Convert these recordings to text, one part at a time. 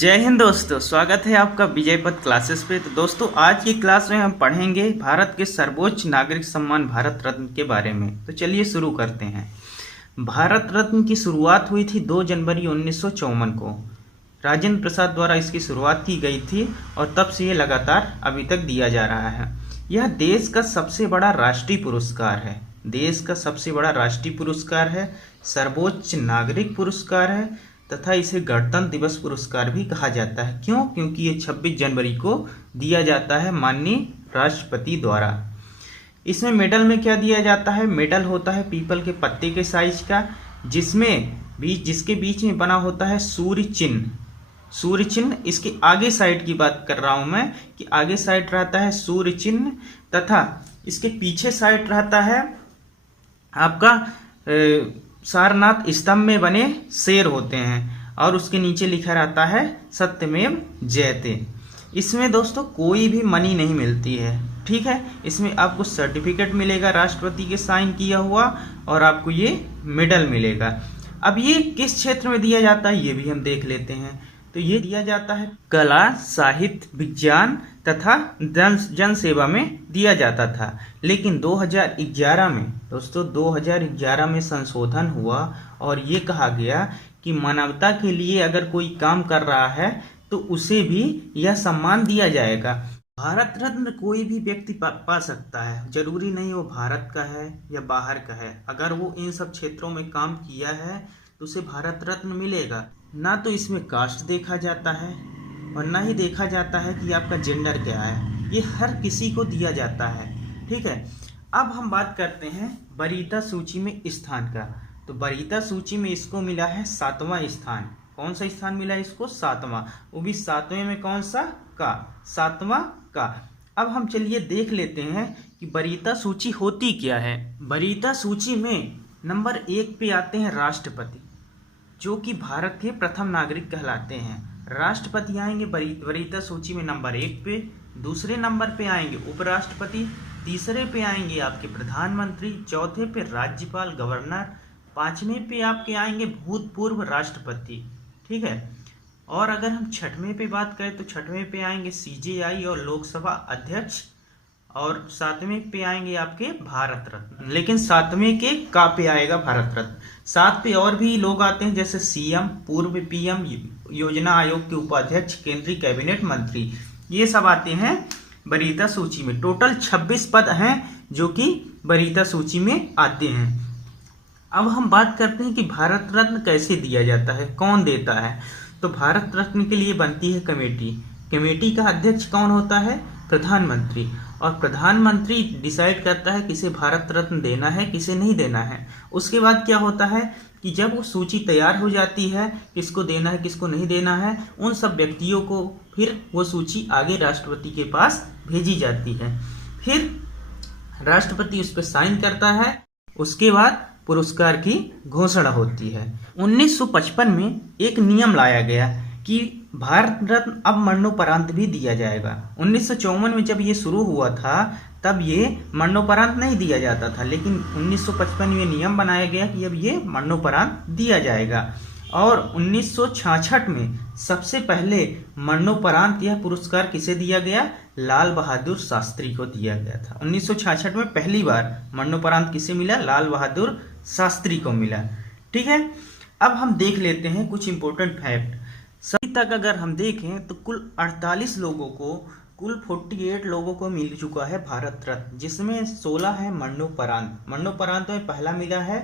जय हिंद दोस्तों, स्वागत है आपका विजय पथ क्लासेस पे। तो दोस्तों, आज की क्लास में हम पढ़ेंगे भारत के सर्वोच्च नागरिक सम्मान भारत रत्न के बारे में। तो चलिए शुरू करते हैं। भारत रत्न की शुरुआत हुई थी 2 जनवरी 1954 को। राजेंद्र प्रसाद द्वारा इसकी शुरुआत की गई थी और तब से ये लगातार अभी तक दिया जा रहा है। यह देश का सबसे बड़ा राष्ट्रीय पुरस्कार है। देश का सबसे बड़ा राष्ट्रीय पुरस्कार है, सर्वोच्च नागरिक पुरस्कार है तथा इसे गणतंत्र दिवस पुरस्कार भी कहा जाता है। क्यों? क्योंकि ये 26 जनवरी को दिया जाता है माननीय राष्ट्रपति द्वारा। इसमें मेडल में क्या दिया जाता है? मेडल होता है पीपल के पत्ते के साइज का, जिसके बीच में बना होता है सूर्य चिन्ह। सूर्य चिन्ह, इसके आगे साइड की बात कर रहा हूं मैं कि आगे साइड रहता है सूर्य चिन्ह तथा इसके पीछे साइड रहता है आपका सारनाथ स्तंभ में बने शेर होते हैं और उसके नीचे लिखा रहता है सत्यमेव जयते। इसमें दोस्तों कोई भी मनी नहीं मिलती है, ठीक है। इसमें आपको सर्टिफिकेट मिलेगा राष्ट्रपति के साइन किया हुआ और आपको ये मेडल मिलेगा। अब ये किस क्षेत्र में दिया जाता है ये भी हम देख लेते हैं। तो ये दिया जाता है कला, साहित्य, विज्ञान तथा जन सेवा में दिया जाता था। लेकिन 2011 में दोस्तों 2011 में संशोधन हुआ और ये कहा गया कि मानवता के लिए अगर कोई काम कर रहा है तो उसे भी यह सम्मान दिया जाएगा। भारत रत्न कोई भी व्यक्ति पा सकता है, जरूरी नहीं वो भारत का है या बाहर का है। अगर वो इन सब क्षेत्रों में काम किया है तो उसे भारत रत्न मिलेगा। ना तो इसमें कास्ट देखा जाता है और ना ही देखा जाता है कि आपका जेंडर क्या है। ये हर किसी को दिया जाता है, ठीक है। अब हम बात करते हैं वरीयता सूची में स्थान का। तो वरीयता सूची में इसको मिला है 7वां स्थान। कौन सा स्थान मिला है इसको? 7वां, वो भी 7वें में कौन सा? का, 7वां का। अब हम चलिए देख लेते हैं कि वरीयता सूची होती क्या है। वरीयता सूची में नंबर 1 पे आते हैं राष्ट्रपति, जो कि भारत के प्रथम नागरिक कहलाते हैं। राष्ट्रपति आएंगे वरीयता सूची में नंबर 1 पे। दूसरे नंबर पे आएंगे उपराष्ट्रपति, तीसरे पे आएंगे आपके प्रधानमंत्री, चौथे पे राज्यपाल गवर्नर, 5वें पे आपके आएंगे भूतपूर्व राष्ट्रपति, ठीक है। और अगर हम 6वें पे बात करें तो 6वें पे आएंगे सीजेआई और लोकसभा अध्यक्ष, और 7वें पे आएंगे आपके भारत रत्न। लेकिन 7वें के का पे आएगा भारत रत्न। 7 पे और भी लोग आते हैं जैसे सीएम, पूर्व पीएम, योजना आयोग के उपाध्यक्ष, केंद्रीय कैबिनेट मंत्री, ये सब आते हैं वरीयता सूची में। टोटल 26 पद हैं जो कि वरीयता सूची में आते हैं। अब हम बात करते हैं कि भारत रत्न कैसे दिया जाता है, कौन देता है। तो भारत रत्न के लिए बनती है कमेटी। कमेटी का अध्यक्ष कौन होता है? प्रधानमंत्री। और प्रधानमंत्री डिसाइड करता है किसे भारत रत्न देना है, किसे नहीं देना है। उसके बाद क्या होता है कि जब वो सूची तैयार हो जाती है किसको देना है किसको नहीं देना है, उन सब व्यक्तियों को फिर वो सूची आगे राष्ट्रपति के पास भेजी जाती है। फिर राष्ट्रपति उस पर साइन करता है। उसके बाद पुरस्कार की घोषणा होती है। 1955 में एक नियम लाया गया कि भारत रत्न अब मरणोपरांत भी दिया जाएगा। 1954 में जब ये शुरू हुआ था तब ये मरणोपरांत नहीं दिया जाता था, लेकिन 1955 में नियम बनाया गया कि अब ये मरणोपरांत दिया जाएगा। और 1966 में सबसे पहले मरणोपरांत यह पुरस्कार किसे दिया गया? लाल बहादुर शास्त्री को दिया गया था। 1966 में पहली बार मरणोपरांत किसे मिला? लाल बहादुर शास्त्री को मिला, ठीक है। अब हम देख लेते हैं कुछ इंपॉर्टेंट फैक्ट। अभी तक अगर हम देखें तो कुल 48 लोगों को, कुल 48 लोगों को मिल चुका है भारत रत्न, जिसमें 16 है मरणोपरांत। मरणोपरांत में पहला मिला है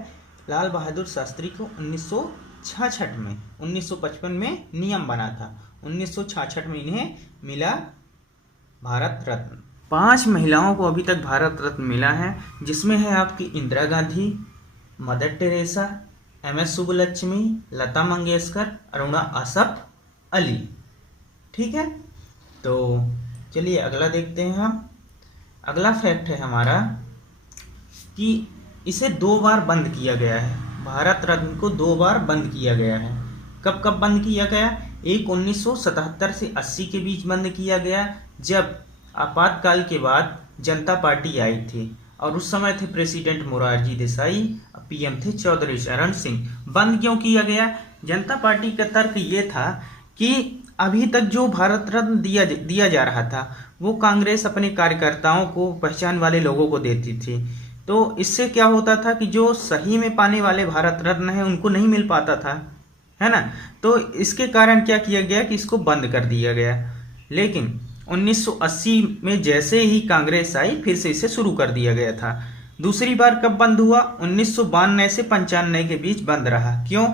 लाल बहादुर शास्त्री को 1966 में। 1955 में नियम बना था, 1966 में इन्हें मिला भारत रत्न। 5 महिलाओं को अभी तक भारत रत्न मिला है, जिसमें है आपकी Indira Gandhi, mother Teresa, MS Subbulakshmi, Lata Mangeshkar, Aruna Asaf Ali, ठीक है। तो चलिए अगला देखते हैं हम। अगला फैक्ट है हमारा कि इसे 2 बार बंद किया गया है। भारत रत्न को 2 बार बंद किया गया है। कब कब बंद किया गया? एक 1977 से 80 के बीच बंद किया गया, जब आपातकाल के बाद जनता पार्टी आई थी और उस समय थे प्रेसिडेंट मोरारजी देसाई, PM थे चौधरी चरण सिंह। बंद क्यों किया गया? जनता पार्टी का तर्क ये था कि अभी तक जो भारत रत्न दिया जा रहा था वो कांग्रेस अपने कार्यकर्ताओं को, पहचान वाले लोगों को देती थी। तो इससे क्या होता था कि जो सही में पाने वाले भारत रत्न है उनको नहीं मिल पाता था, है ना। तो इसके कारण क्या किया गया कि इसको बंद कर दिया गया। लेकिन 1980 में जैसे ही कांग्रेस आई फिर से इसे शुरू कर दिया गया था। दूसरी बार कब बंद हुआ? 1992 से 95 के बीच बंद रहा। क्यों?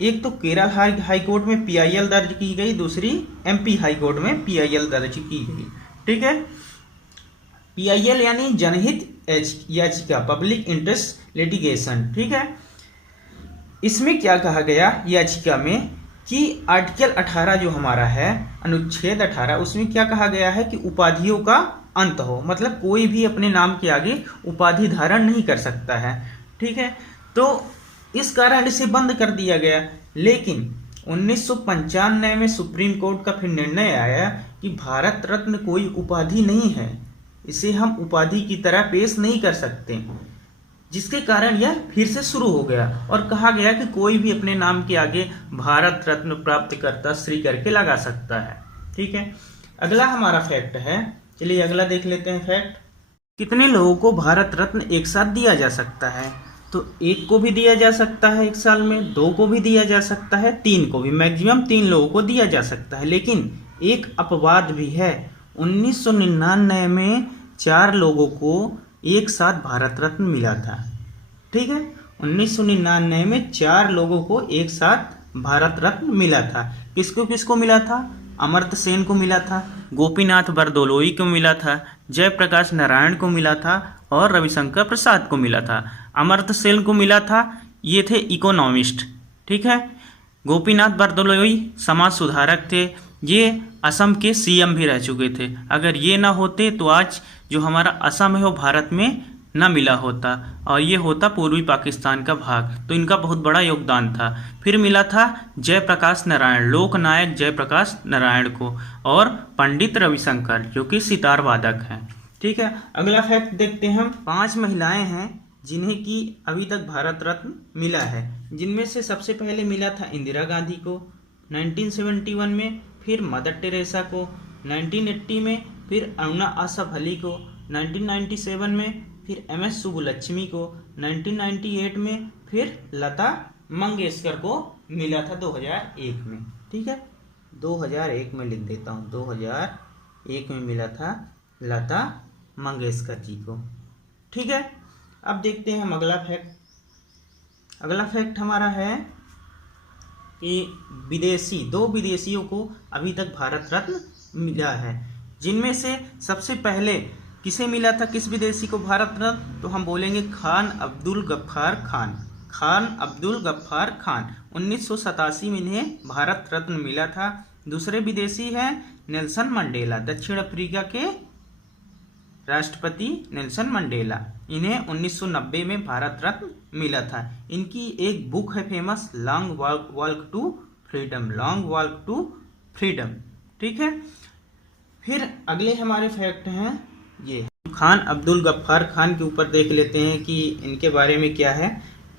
एक तो केरल हाई कोर्ट में PIL दर्ज की गई, दूसरी MP हाई कोर्ट में PIL दर्ज की गई। ठीक है, PIL यानी जनहित याचिका, पब्लिक इंटरेस्ट लिटिगेशन। ठीक है, इसमें क्या कहा गया याचिका में कि आर्टिकल 18 जो हमारा है, अनुच्छेद 18, उसमें क्या कहा गया है कि उपाधियों का अंत हो, मतलब कोई भी अपने नाम के आगे उपाधि धारण नहीं कर सकता है। ठीक है, तो इस कारण इसे बंद कर दिया गया। लेकिन 1995 में सुप्रीम कोर्ट का फिर निर्णय आया कि भारत रत्न कोई उपाधि नहीं है, इसे हम उपाधि की तरह पेश नहीं कर सकते, जिसके कारण यह फिर से शुरू हो गया और कहा गया कि कोई भी अपने नाम के आगे भारत रत्न प्राप्तकर्ता श्री करके लगा सकता है। ठीक है, अगला हमारा फैक्ट है, चलिए अगला देख लेते हैं फैक्ट। कितने लोगों को भारत रत्न एक साथ दिया जा सकता है? तो एक को भी दिया जा सकता है एक साल में, दो को भी दिया जा सकता है, तीन को भी, मैक्सिमम 3 लोगों को दिया जा सकता है। लेकिन एक अपवाद भी है, 1999 में 4 लोगों को एक साथ भारत रत्न मिला था। ठीक है, 1999 में 4 लोगों को एक साथ भारत रत्न मिला था। किसको किसको मिला था? अमर्त्य सेन को मिला था, गोपीनाथ बरदोलोई को मिला था, जयप्रकाश नारायण को मिला था और रविशंकर प्रसाद को मिला था। अमर्त्य सेन को मिला था, ये थे इकोनॉमिस्ट। ठीक है, गोपीनाथ बरदोलोई समाज सुधारक थे, ये असम के CM भी रह चुके थे। अगर ये ना होते तो आज जो हमारा असम है वो भारत में न मिला होता और ये होता पूर्वी पाकिस्तान का भाग। तो इनका बहुत बड़ा योगदान था। फिर मिला था जयप्रकाश नारायण, लोकनायक जयप्रकाश नारायण को, और पंडित रविशंकर जो कि सितार वादक हैं। ठीक है, अगला फैक्ट देखते हैं हम। 5 महिलाएं हैं जिन्हें की अभी तक भारत रत्न मिला है, जिनमें से सबसे पहले मिला था इंदिरा गांधी को 1971 में, फिर मदर टेरेसा को 1980 में, फिर अरुणा आसफ अली को 1997 में, फिर MS सुब्बुलक्ष्मी को 1998 में, फिर लता मंगेशकर को मिला था 2001 में। ठीक है, 2001 में लिख देता हूँ, 2001 में मिला था लता मंगेशकर जी को। ठीक है, अब देखते हैं हम अगला फैक्ट। अगला फैक्ट हमारा है कि 2 विदेशियों को अभी तक भारत रत्न मिला है, जिनमें से सबसे पहले किसे मिला था, किस विदेशी को भारत रत्न? तो हम बोलेंगे खान अब्दुल गफ्फार खान। खान अब्दुल गफ्फार खान 1987 में इन्हें भारत रत्न मिला था। दूसरे विदेशी हैं नेल्सन मंडेला, दक्षिण अफ्रीका के राष्ट्रपति नेल्सन मंडेला, इन्हें 1990 में भारत रत्न मिला था। इनकी एक बुक है famous, long walk to freedom, long walk to freedom. ठीक है, फिर अगले हमारे फैक्ट हैं ये खान अब्दुल गफ्फार खान के ऊपर देख लेते हैं कि इनके बारे में क्या है।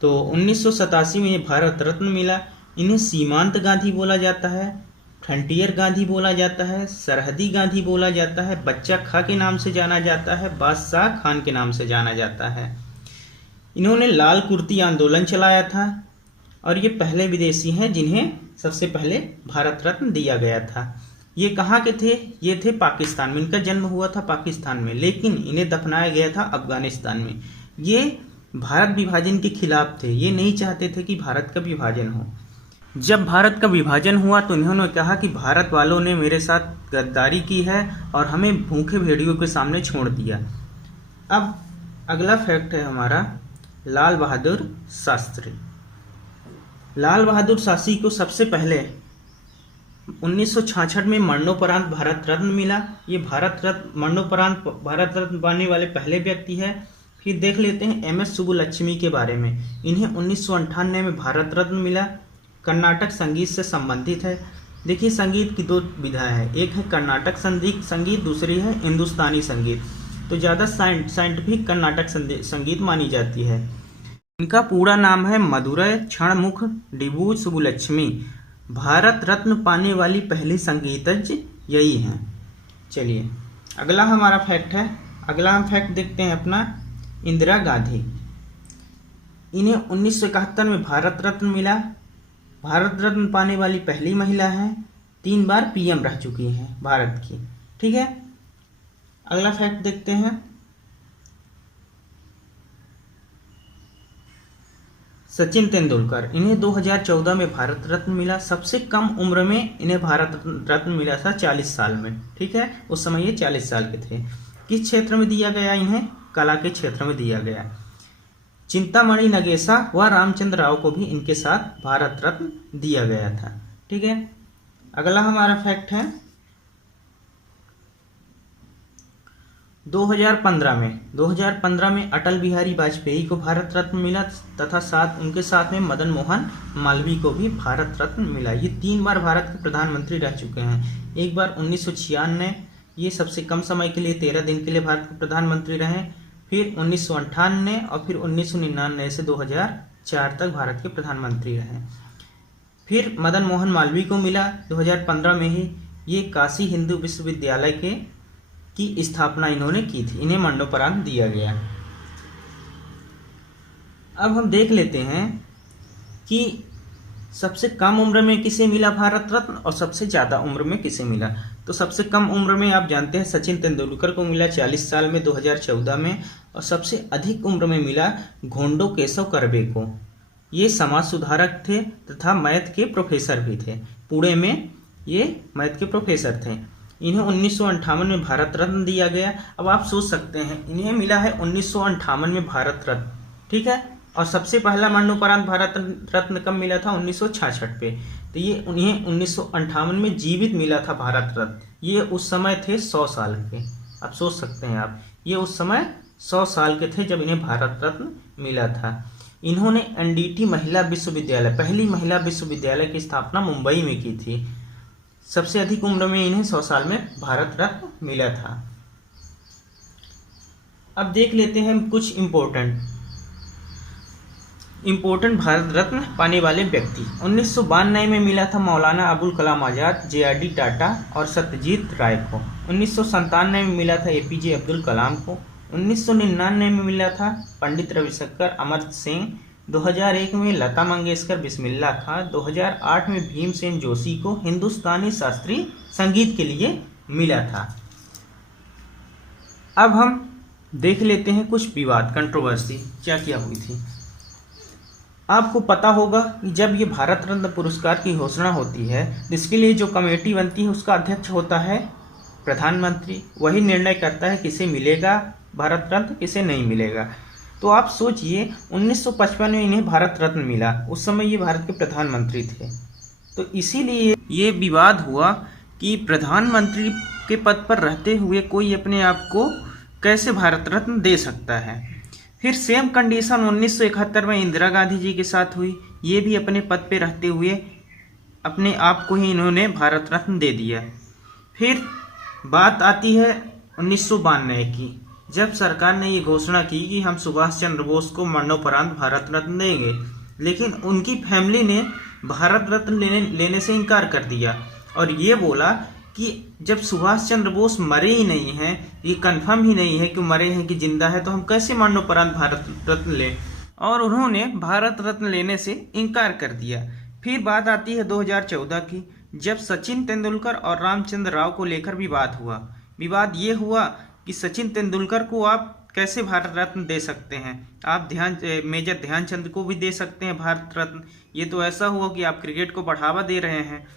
तो 1987 में ये भारत रत्न मिला। इन्हें सीमांत गांधी बोला जाता है, फ्रंटियर गांधी बोला जाता है, सरहदी गांधी बोला जाता है, बच्चा खां के नाम से जाना जाता है, बादशाह खान के नाम से जाना जाता है। इन्होंने लाल कुर्ती आंदोलन चलाया था और ये पहले विदेशी हैं जिन्हें सबसे पहले भारत रत्न दिया गया था। ये कहाँ के थे? ये थे पाकिस्तान में, इनका जन्म हुआ था पाकिस्तान में, लेकिन इन्हें दफनाया गया था अफगानिस्तान में। ये भारत विभाजन के खिलाफ थे, ये नहीं चाहते थे कि भारत का विभाजन हो। जब भारत का विभाजन हुआ तो इन्होंने कहा कि भारत वालों ने मेरे साथ गद्दारी की है और हमें भूखे भेड़ियों के सामने छोड़ दिया। अब अगला फैक्ट है हमारा लाल बहादुर शास्त्री। लाल बहादुर शास्त्री को सबसे पहले 1966 में मरणोपरांत भारत रत्न मिला। ये मरणोपरांत भारत रत्न पाने वाले पहले व्यक्ति है। फिर देख लेते हैं MS सुब्बुलक्ष्मी के बारे में। इन्हें 1998 में भारत रत्न मिला। कर्नाटक संगीत से संबंधित है। देखिए, संगीत की 2 विधाएं हैं, एक है कर्नाटक संगीत, दूसरी है हिंदुस्तानी संगीत। तो ज़्यादा साइंटिफिक कर्नाटक संगीत मानी जाती है। इनका पूरा नाम है मदुरै क्षणमुख डिबू सुब्बुलक्ष्मी। भारत रत्न पाने वाली पहली संगीतज्ञ यही हैं। चलिए अगला हमारा फैक्ट है, अगला हम फैक्ट देखते हैं अपना इंदिरा गांधी। इन्हें 1971 में भारत रत्न मिला। भारत रत्न पाने वाली पहली महिला हैं, 3 बार पीएम रह चुकी हैं भारत की। ठीक है, अगला फैक्ट देखते हैं। सचिन तेंदुलकर, इन्हें 2014 में भारत रत्न मिला। सबसे कम उम्र में इन्हें भारत रत्न मिला था 40 साल में। ठीक है, उस समय ये 40 साल के थे। किस क्षेत्र में दिया गया इन्हें? कला के क्षेत्र में दिया गया। चिंतामणि नगेशा व रामचंद्र राव को भी इनके साथ भारत रत्न दिया गया था। ठीक है, अगला हमारा फैक्ट है 2015 में अटल बिहारी वाजपेयी को भारत रत्न मिला तथा उनके साथ में मदन मोहन मालवीय को भी भारत रत्न मिला। ये 3 बार भारत के प्रधानमंत्री रह चुके हैं। एक बार 1996, ये सबसे कम समय के लिए 13 दिन के लिए भारत के प्रधानमंत्री रहे। फिर 1998 और फिर 1999 से 2004 तक भारत के प्रधानमंत्री रहे। फिर मदन मोहन मालवीय को मिला 2015 में ही। ये काशी हिंदू विश्वविद्यालय की स्थापना इन्होंने की थी। इन्हें मरणोपरांत दिया गया। अब हम देख लेते हैं कि सबसे कम उम्र में किसे मिला भारत रत्न और सबसे ज़्यादा उम्र में किसे मिला। तो सबसे कम उम्र में आप जानते हैं सचिन तेंदुलकर को मिला 40 साल में 2014 में, और सबसे अधिक उम्र में मिला घोंडो केशव कर्वे को। ये समाज सुधारक थे तथा मैथ के प्रोफेसर भी थे। पुणे में ये मैथ के प्रोफेसर थे। इन्हें 1958 में भारत रत्न दिया गया। अब आप सोच सकते हैं इन्हें मिला है 1958 में भारत रत्न। ठीक है, और सबसे पहला मरणोपरांत भारत रत्न कब मिला था? 1966 पे। तो ये उन्हें 1958 में जीवित मिला था भारत रत्न। ये उस समय थे 100 साल के। अब सोच सकते हैं आप, ये उस समय 100 साल के थे जब इन्हें भारत रत्न मिला था। इन्होंने एनडीटी महिला विश्वविद्यालय, पहली महिला विश्वविद्यालय की स्थापना मुंबई में की थी। सबसे अधिक उम्र में इन्हें 100 साल में भारत रत्न मिला था। अब देख लेते हैं कुछ इम्पोर्टेंट भारत रत्न पाने वाले व्यक्ति। 1992 में मिला था मौलाना अबुल कलाम आज़ाद, जेआरडी टाटा और सत्यजीत राय को। 1997 में मिला था एपीजे अब्दुल कलाम को। 1999 में मिला था पंडित रविशंकर अमर्त्य सेन। 2001 में लता मंगेशकर बिस्मिल्लाह खां। 2008 में भीमसेन जोशी को हिंदुस्तानी शास्त्रीय संगीत के लिए मिला था। अब हम देख लेते हैं कुछ विवाद, कंट्रोवर्सी क्या क्या हुई थी। आपको पता होगा कि जब ये भारत रत्न पुरस्कार की घोषणा होती है, इसके लिए जो कमेटी बनती है उसका अध्यक्ष होता है प्रधानमंत्री। वही निर्णय करता है किसे मिलेगा भारत रत्न, किसे नहीं मिलेगा। तो आप सोचिए 1955 में इन्हें भारत रत्न मिला, उस समय ये भारत के प्रधानमंत्री थे। तो इसीलिए ये विवाद हुआ कि प्रधानमंत्री के पद पर रहते हुए कोई अपने आप को कैसे भारत रत्न दे सकता है। फिर सेम कंडीशन 1971 में इंदिरा गांधी जी के साथ हुई। ये भी अपने पद पे रहते हुए अपने आप को ही इन्होंने भारत रत्न दे दिया। फिर बात आती है 1992 की, जब सरकार ने ये घोषणा की कि हम सुभाष चंद्र बोस को मरणोपरांत भारत रत्न देंगे, लेकिन उनकी फैमिली ने भारत रत्न लेने से इनकार कर दिया और ये बोला कि जब सुभाष चंद्र बोस मरे ही नहीं हैं, ये कंफर्म ही नहीं है कि मरे हैं कि जिंदा है, तो हम कैसे मरणोपरांत भारत रत्न लें। और उन्होंने भारत रत्न लेने से इनकार कर दिया। फिर बात आती है 2014 की, जब सचिन तेंदुलकर और रामचंद्र राव को लेकर विवाद हुआ। विवाद ये हुआ कि सचिन तेंदुलकर को आप कैसे भारत रत्न दे सकते हैं, आप मेजर ध्यानचंद को भी दे सकते हैं भारत रत्न। ये तो ऐसा हुआ कि आप क्रिकेट को बढ़ावा दे रहे हैं।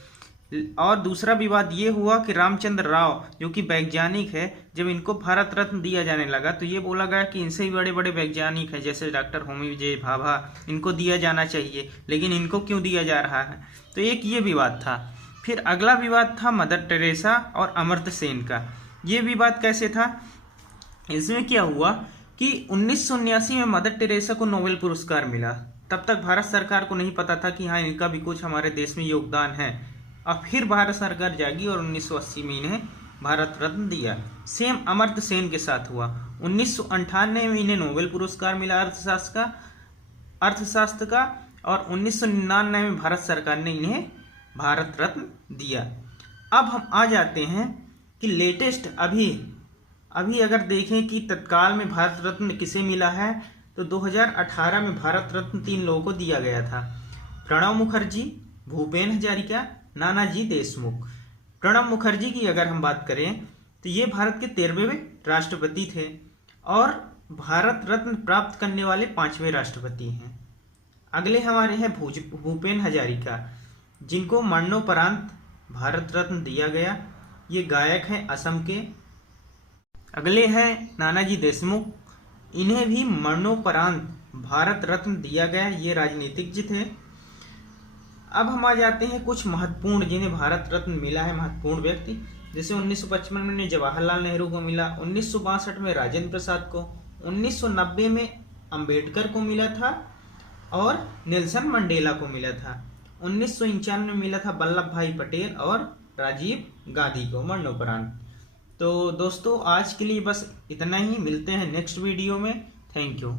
और दूसरा विवाद ये हुआ कि रामचंद्र राव जो कि वैज्ञानिक है, जब इनको भारत रत्न दिया जाने लगा तो ये बोला गया कि इनसे भी बड़े बड़े वैज्ञानिक हैं जैसे डॉक्टर होमी विजय भाभा, इनको दिया जाना चाहिए, लेकिन इनको क्यों दिया जा रहा है। तो एक ये विवाद था। फिर अगला विवाद था मदर टेरेसा और अमर्त्य सेन का। ये विवाद कैसे था, इसमें क्या हुआ कि 1979 में मदर टेरेसा को नोबेल पुरस्कार मिला। तब तक भारत सरकार को नहीं पता था कि हाँ इनका भी कुछ हमारे देश में योगदान है। और फिर भारत सरकार जागी और 1980 में इन्हें भारत रत्न दिया। सेम अमर्त्य सेन के साथ हुआ। 1998 में इन्हें नोबेल पुरस्कार मिला अर्थशास्त्र का, और 1999 में भारत सरकार ने इन्हें भारत रत्न दिया। अब हम आ जाते हैं कि लेटेस्ट अभी अगर देखें कि तत्काल में भारत रत्न किसे मिला है, तो 2018 में भारत रत्न 3 लोगों को दिया गया था। प्रणब मुखर्जी, भूपेन हजारिका, नानाजी देशमुख। प्रणब मुखर्जी की अगर हम बात करें तो ये भारत के 13वें राष्ट्रपति थे और भारत रत्न प्राप्त करने वाले 5वें राष्ट्रपति हैं। अगले हमारे हैं भूपेन हजारिका, जिनको मरणोपरांत भारत रत्न दिया गया। ये गायक हैं असम के। अगले हैं नानाजी देशमुख, इन्हें भी मरणोपरांत भारत रत्न दिया गया। ये राजनीतिज्ञ थे। अब हम आ जाते हैं कुछ महत्वपूर्ण जिन्हें भारत रत्न मिला है, महत्वपूर्ण व्यक्ति। जैसे 1955 में जवाहरलाल नेहरू को मिला, 1962 में राजेंद्र प्रसाद को, 1990 में अंबेडकर को मिला था और नेल्सन मंडेला को मिला था। 1991 में मिला था वल्लभ भाई पटेल और राजीव गांधी को मरणोपरांत। तो दोस्तों आज के लिए बस इतना ही, मिलते हैं नेक्स्ट वीडियो में। Thank you.